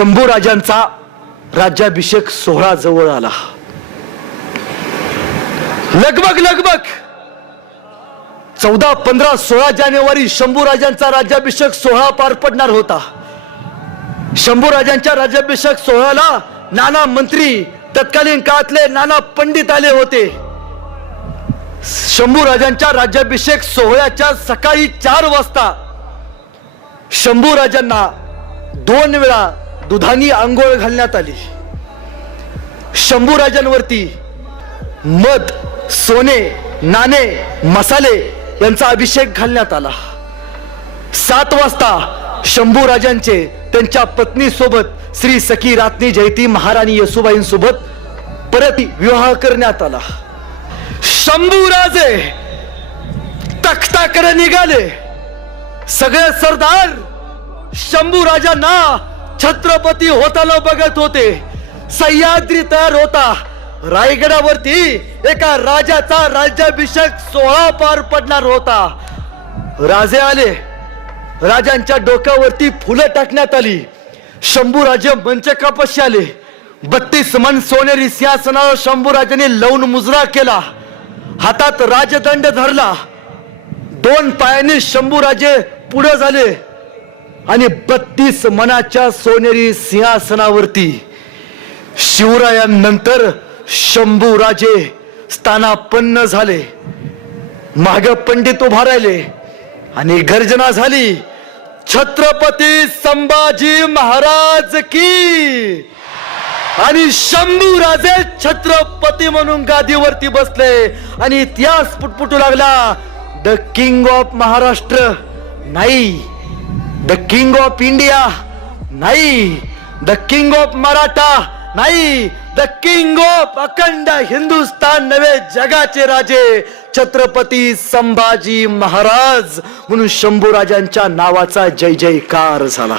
शंभूराजांचा राज्याभिषेक सोहळा जवळ आला. लगबग 14, 15, 16 जानेवारी शंभूराजांचा राज्याभिषेक सोहळा पार पडणार होता. शंभूराजांच्या राज्याभिषेक सोहळ्याला नाना मंत्री, तत्कालीन काळातले नाना पंडित आले होते. शंभूराजांच्या राज्याभिषेक सोहळ्याच्या सकाळी 4 वाजता शंभूराजांना 2 वेळा दुधानी आंघोळ घालण्यात आली. शंभूराजांवरती मध, सोने, नाणे, मसाले यांचा अभिषेक घालण्यात आला. 7 वाजता शंभूराजांचे त्यांच्या पत्नी सोबत श्री सखी रात्नी जयती महाराणी येसुबाईंसोबत परत विवाह करण्यात आला. शंभूराजे तख्ताकडे निघाले. सगळे सरदार शंभूराजांना छत्रपती होताना बघत होते. सह्याद्री तयार होता. रायगडावरती एका राजाचा राज्याभिषेक सोहळा पार पडणार होता. राजे आले. राजांच्या डोक्यावरती फुलं टाकण्यात आली. शंभूराजे मंचकापाशी आले. 32 मन सोनेरी सिंहासनावर शंभूराजांनी लवून मुजरा केला. हातात राजदंड धरला. 2 पायांनी शंभूराजे पुढे झाले आणि 32 मनाच्या सोनेरी सिंहासनावरती शिवरायांनंतर शंभूराजे स्थानापन्न झाले. माग पंडित उभा राहिले आणि गर्जना झाली, छत्रपती संभाजी महाराज की. आणि शंभूराजे छत्रपती म्हणून गादीवरती बसले आणि इतिहास पुटपुटू लागला. द किंग ऑफ महाराष्ट्र नाही, द किंग ऑफ इंडिया नाही, द किंग ऑफ मराठा नाही, द किंग ऑफ अखंड हिंदुस्तान नव्हे, जगाचे राजे छत्रपती संभाजी महाराज म्हणून शंभूराजांच्या नावाचा जय जयकार झाला.